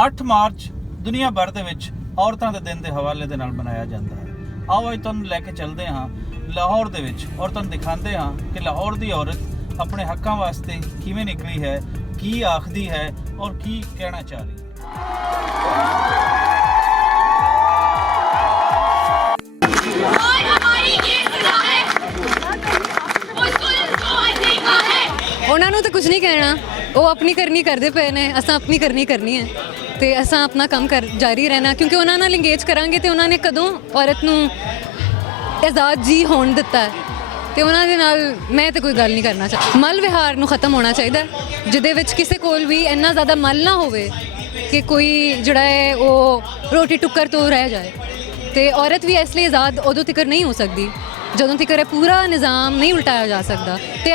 8 March ਦੁਨੀਆ ਭਰ ਦੇ ਵਿੱਚ ਔਰਤਾਂ ਦੇ ਦਿਨ ਦੇ ਹਵਾਲੇ ਦੇ ਨਾਲ ਮਨਾਇਆ ਜਾਂਦਾ ਹੈ। ਆਓ ਅੱਜ ਤੁਹਾਨੂੰ ਲੈ ਕੇ ਚੱਲਦੇ ਹਾਂ ਲਾਹੌਰ ਦੇ ਵਿੱਚ ਔਰ ਤੁਹਾਨੂੰ ਦਿਖਾਉਂਦੇ ਹਾਂ ਕਿ ਲਾਹੌਰ ਦੀ ਔਰਤ ਆਪਣੇ ਹੱਕਾਂ ਵਾਸਤੇ ਕਿਵੇਂ ਨਿਕਲੀ ਹੈ, ਕੀ ਆਖਦੀ ਹੈ ਔਰ ਕੀ ਕਹਿਣਾ ਚਾਹ ਰਹੀ ਹੈ। ਉਹਨਾਂ ਨੂੰ ਤਾਂ ਕੁਝ ਨਹੀਂ ਕਹਿਣਾ, ਉਹ ਆਪਣੀ ਕਰਨੀ ਕਰਦੇ ਪਏ ਨੇ, ਅਸਾਂ ਆਪਣੀ ਕਰਨੀ ਹੈ ਤੇ ਅਸਾਂ ਆਪਣਾ ਕੰਮ ਜਾਰੀ ਰਹਿਣਾ, ਕਿਉਂਕਿ ਉਹਨਾਂ ਨਾਲ ਇੰਗੇਜ ਕਰਾਂਗੇ ਤੇ ਉਹਨਾਂ ਨੇ ਕਦੋਂ ਔਰਤ ਨੂੰ ਆਜ਼ਾਦ ਜੀ ਹੋਣ ਦਿੱਤਾ ਹੈ ਤੇ ਉਹਨਾਂ ਦੇ ਨਾਲ ਮੈਂ ਤਾਂ ਕੋਈ ਗੱਲ ਨਹੀਂ ਕਰਨਾ ਚਾਹੁੰਦੀ। ਮਲ ਵਿਹਾਰ ਨੂੰ ਖਤਮ ਹੋਣਾ ਚਾਹੀਦਾ, ਜਿਹਦੇ ਵਿੱਚ ਕਿਸੇ ਕੋਲ ਵੀ ਇੰਨਾ ਜ਼ਿਆਦਾ ਮਲ ਨਾ ਹੋਵੇ ਕਿ ਕੋਈ ਜਿਹੜਾ ਹੈ ਉਹ ਰੋਟੀ ਟੁੱਕਰ ਤੋਂ ਰਹਿ ਜਾਏ। ਤੇ ਔਰਤ ਵੀ ਇਸ ਲਈ ਆਜ਼ਾਦ ਉਦੋਂ ਤੱਕ ਨਹੀਂ ਹੋ ਸਕਦੀ ਜਦੋਂ ਤੱਕ ਇਹ ਪੂਰਾ ਨਿਜ਼ਾਮ ਨਹੀਂ ਉਲਟਾਇਆ ਜਾ ਸਕਦਾ, ਤੇ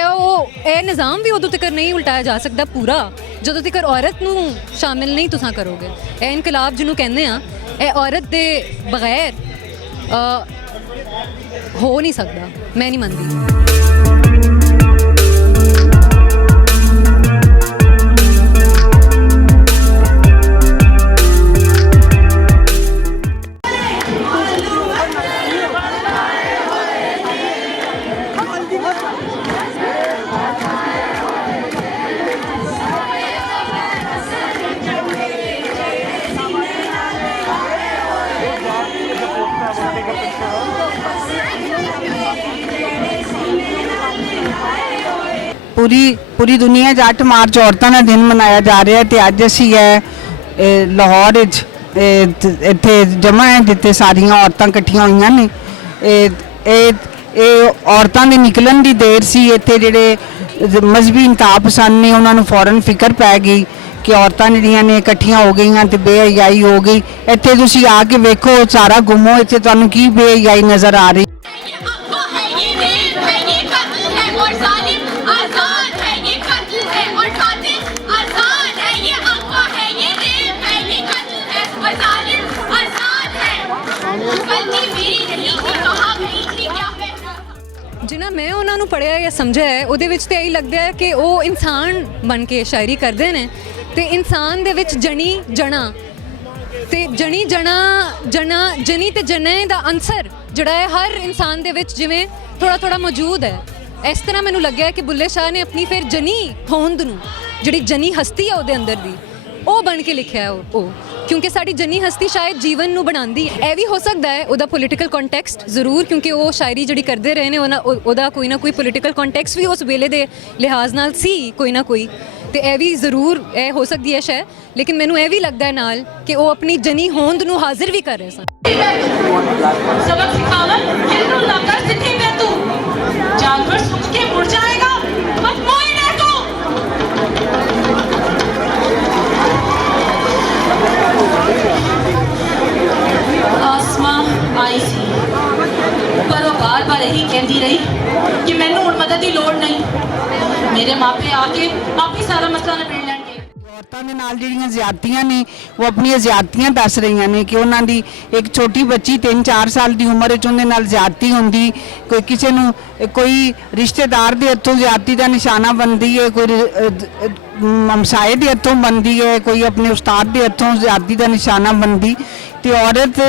ਇਹ ਨਿਜ਼ਾਮ ਵੀ ਉਦੋਂ ਤੱਕ ਨਹੀਂ ਉਲਟਾਇਆ ਜਾ ਸਕਦਾ ਪੂਰਾ ਜਦੋਂ ਤੱਕ ਔਰਤ ਨੂੰ ਸ਼ਾਮਿਲ ਨਹੀਂ ਤੁਸੀਂ ਕਰੋਗੇ। ਇਹ ਇਨਕਲਾਬ ਜਿਹਨੂੰ ਕਹਿੰਦੇ ਆ, ਇਹ ਔਰਤ ਦੇ ਬਗੈਰ ਹੋ ਨਹੀਂ ਸਕਦਾ, ਮੈਂ ਨਹੀਂ ਮੰਨਦੀ। पूरी दुनिया 'ਚ 8 ਮਾਰਚ ਔਰਤਾਂ ਦਾ ਦਿਨ ਮਨਾਇਆ ਜਾ ਰਿਹਾ ਤੇ ਅੱਜ ਅਸੀਂ ਲਾਹੌਰ ਵਿੱਚ ਇੱਥੇ ਜਮ੍ਹਾਂ ਹੈ ਜਿੱਥੇ ਸਾਰੀਆਂ ਔਰਤਾਂ ਇਕੱਠੀਆਂ ਹੋਈਆਂ ਨੇ। ਇਹ ਔਰਤਾਂ ਦੇ ਨਿਕਲਣ ਦੀ ਦੇਰ ਸੀ। ਇੱਥੇ ਜਿਹੜੇ ਮਜ਼ਹਬੀ ਇੰਤਾਬ ਪਸੰਦ ਨੇ ਉਹਨਾਂ ਨੂੰ ਫੌਰਨ ਫਿਕਰ ਪੈ ਗਈ ਕਿ ਔਰਤਾਂ ਜਿਹੜੀਆਂ ਨੇ ਇਕੱਠੀਆਂ ਹੋ ਗਈਆਂ ਤੇ ਬੇਹਯਾਈ ਹੋ ਗਈ। ਇੱਥੇ ਤੁਸੀਂ ਆ ਕੇ ਵੇਖੋ, ਸਾਰਾ ਗੁੰਮੋ, ਇੱਥੇ ਤੁਹਾਨੂੰ ਕੀ ਬੇਹਯਾਈ ਨਜ਼ਰ ਆ ਰਹੀ। ਜਿਨ੍ਹਾਂ ਮੈਂ ਉਹਨਾਂ ਨੂੰ ਪੜ੍ਹਿਆ ਜਾਂ ਸਮਝਿਆ ਹੈ ਉਹਦੇ ਵਿੱਚ ਤਾਂ ਇਹੀ ਲੱਗਦਾ ਹੈ ਕਿ ਉਹ ਇਨਸਾਨ ਬਣ ਕੇ ਸ਼ਾਇਰੀ ਕਰਦੇ ਨੇ ਤੇ ਇਨਸਾਨ ਦੇ ਵਿੱਚ ਜਣੀ ਤੇ ਜਣੀ ਤੇ ਜਨੇ ਦਾ ਅੰਸਰ ਜਿਹੜਾ ਹੈ ਹਰ ਇਨਸਾਨ ਦੇ ਵਿੱਚ ਜਿਵੇਂ ਥੋੜਾ ਮੌਜੂਦ ਹੈ। ਇਸ ਤਰ੍ਹਾਂ ਮੈਨੂੰ ਲੱਗਿਆ ਕਿ ਬੁੱਲੇ ਸ਼ਾਹ ਨੇ ਆਪਣੀ ਫਿਰ ਜਨੀ ਹੋਂਦ ਨੂੰ, ਜਿਹੜੀ ਜਨੀ ਹਸਤੀ ਹੈ ਉਹਦੇ ਅੰਦਰ ਦੀ, ਉਹ ਬਣ ਕੇ ਲਿਖਿਆ ਉਹ ਕਿਉਂਕਿ ਸਾਡੀ ਜਨੀ ਹਸਤੀ ਸ਼ਾਇਦ ਜੀਵਨ ਨੂੰ ਬਣਾਉਂਦੀ ਹੈ। ਇਹ ਵੀ ਹੋ ਸਕਦਾ ਹੈ ਉਹਦਾ ਪੋਲੀਟੀਕਲ ਕੰਟੈਕਸਟ ਜ਼ਰੂਰ, ਕਿਉਂਕਿ ਉਹ ਸ਼ਾਇਰੀ ਜਿਹੜੀ ਕਰਦੇ ਰਹੇ ਨੇ ਉਹਦਾ ਕੋਈ ਨਾ ਕੋਈ ਪੋਲੀਟੀਕਲ ਕੰਟੈਕਸਟ ਵੀ ਉਸ ਵੇਲੇ ਦੇ ਲਿਹਾਜ਼ ਨਾਲ ਸੀ ਕੋਈ ਨਾ ਕੋਈ, ਤੇ ਇਹ ਵੀ ਜ਼ਰੂਰ ਇਹ ਹੋ ਸਕਦੀ ਹੈ ਸ਼ਾਇਦ। ਲੇਕਿਨ ਮੈਨੂੰ ਇਹ ਵੀ ਲੱਗਦਾ ਹੈ ਨਾਲ ਕਿ ਉਹ ਆਪਣੀ ਜਨੀ ਹੋਂਦ ਨੂੰ ਹਾਜ਼ਰ ਵੀ ਕਰ ਰਹੇ ਸਨ। सबक सिखावा हिंदू लकर सिद्धि में तू जानवर सुख के मुड़ जाएगा मत मोइने तू। आसमां आई सी पर वो बार यही कहती रही कि मैनू हुण मदद की लोड़ नहीं, मेरे मापे आके आप ही सारा मसला निबेड़ लैणगे। ਔਰਤਾਂ ਦੇ ਨਾਲ ਜਿਹੜੀਆਂ ਜ਼ਿਆਦਤੀਆਂ ਨੇ ਉਹ ਆਪਣੀਆਂ ਜ਼ਿਆਦਤੀਆਂ ਦੱਸ ਰਹੀਆਂ ਨੇ ਕਿ ਉਹਨਾਂ ਦੀ ਇੱਕ ਛੋਟੀ ਬੱਚੀ 3-4 ਸਾਲ ਦੀ ਉਮਰ ਵਿੱਚ ਉਹਦੇ ਨਾਲ ਜ਼ਿਆਦਤੀ ਹੁੰਦੀ, ਕੋਈ ਕਿਸੇ ਨੂੰ ਕੋਈ ਰਿਸ਼ਤੇਦਾਰ ਦੇ ਹੱਥੋਂ ਜ਼ਿਆਦਤੀ ਦਾ ਨਿਸ਼ਾਨਾ ਬਣਦੀ ਹੈ, ਕੋਈ ਹਮਸਾਏ ਦੇ ਹੱਥੋਂ ਬਣਦੀ ਹੈ, ਕੋਈ ਆਪਣੇ ਉਸਤਾਦ ਦੇ ਹੱਥੋਂ ਜ਼ਿਆਦਤੀ ਦਾ ਨਿਸ਼ਾਨਾ ਬਣਦੀ। ਤੇ ਔਰਤ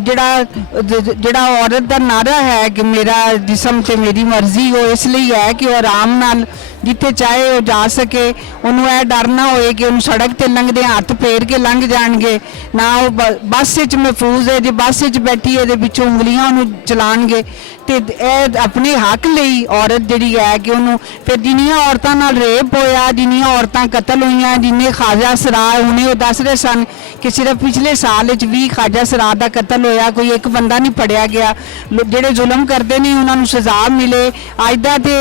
ਜਿਹੜਾ ਔਰਤ ਦਾ ਨਾਰਾ ਹੈ ਕਿ ਮੇਰਾ ਜਿਸਮ ਤੇ ਮੇਰੀ ਮਰਜ਼ੀ, ਉਹ ਇਸ ਲਈ ਹੈ ਕਿ ਉਹ ਆਰਾਮ ਨਾਲ ਜਿੱਥੇ ਚਾਹੇ ਉਹ ਜਾ ਸਕੇ। ਉਹਨੂੰ ਇਹ ਡਰ ਨਾ ਹੋਏ ਕਿ ਉਹਨੂੰ ਸੜਕ ਤੇ ਲੰਘਦੇ ਹੱਥ ਫੇਰ ਕੇ ਲੰਘ ਜਾਣਗੇ, ਨਾ ਉਹ ਬੱਸ ਵਿੱਚ ਮਹਿਫੂਜ਼ ਹੈ, ਜੇ ਬੱਸ ਵਿੱਚ ਬੈਠੀ ਹੈ ਇਹਦੇ ਵਿੱਚੋਂ ਉਂਗਲੀਆਂ ਉਹਨੂੰ ਚਲਾਉਣਗੇ। ਤੇ ਇਹ ਆਪਣੇ ਹੱਕ ਲਈ ਔਰਤ ਜਿਹੜੀ ਹੈ ਕਿ ਉਹਨੂੰ ਫਿਰ ਜਿੰਨੀਆਂ ਔਰਤਾਂ ਨਾਲ ਰੇਪ ਹੋਇਆ, ਜਿੰਨੀਆਂ ਔਰਤਾਂ ਕਤਲ ਹੋਈਆਂ, ਜਿੰਨੇ ਖਾਜਾ ਸਰਾਜ ਹੁਣੇ ਉਹ ਦੱਸ ਰਹੇ ਸਨ ਕਿ ਸਿਰਫ ਪਿਛਲੇ ਸਾਲ ਵਿੱਚ 20 ਖਾਜਾ ਸਰਾਜ ਦਾ ਕਤਲ ਹੋਇਆ, ਕੋਈ ਇੱਕ ਬੰਦਾ ਨਹੀਂ ਫੜਿਆ ਗਿਆ। ਜਿਹੜੇ ਜ਼ੁਲਮ ਕਰਦੇ ਨੇ ਉਹਨਾਂ ਨੂੰ ਸਜ਼ਾ ਮਿਲੇ। ਅੱਜ ਦਾ ਤੇ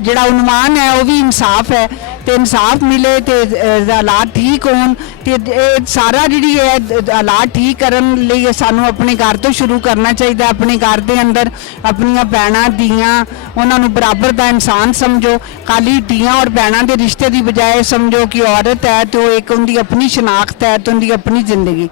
ਜਿਹੜਾ ਉਨਵਾਨ ਹੈ ਉਹ ਵੀ ਇਨਸਾਫ ਹੈ ਤੇ ਇਨਸਾਫ ਮਿਲੇ ਤੇ ਹਾਲਾਤ ਠੀਕ ਹੋਣ। ਤੇ ਇਹ ਸਾਰਾ ਜਿਹੜੀ ਹੈ ਹਾਲਾਤ ਠੀਕ ਕਰਨ ਲਈ ਸਾਨੂੰ ਆਪਣੇ ਘਰ ਤੋਂ ਸ਼ੁਰੂ ਕਰਨਾ ਚਾਹੀਦਾ। ਆਪਣੇ ਘਰ ਦੇ ਅੰਦਰ ਆਪਣੀਆਂ ਭੈਣਾਂ ਧੀਆਂ ਉਹਨਾਂ ਨੂੰ ਬਰਾਬਰ ਦਾ ਇਨਸਾਨ ਸਮਝੋ। ਖਾਲੀ ਧੀਆਂ ਔਰ ਭੈਣਾਂ ਦੇ ਰਿਸ਼ਤੇ ਦੀ ਬਜਾਏ ਸਮਝੋ ਕਿ ਔਰਤ ਹੈ ਤੇ ਉਹ ਇੱਕ ਉਹਦੀ ਆਪਣੀ ਸ਼ਨਾਖਤ ਹੈ ਤੇ ਉਹਦੀ ਆਪਣੀ ਜ਼ਿੰਦਗੀ।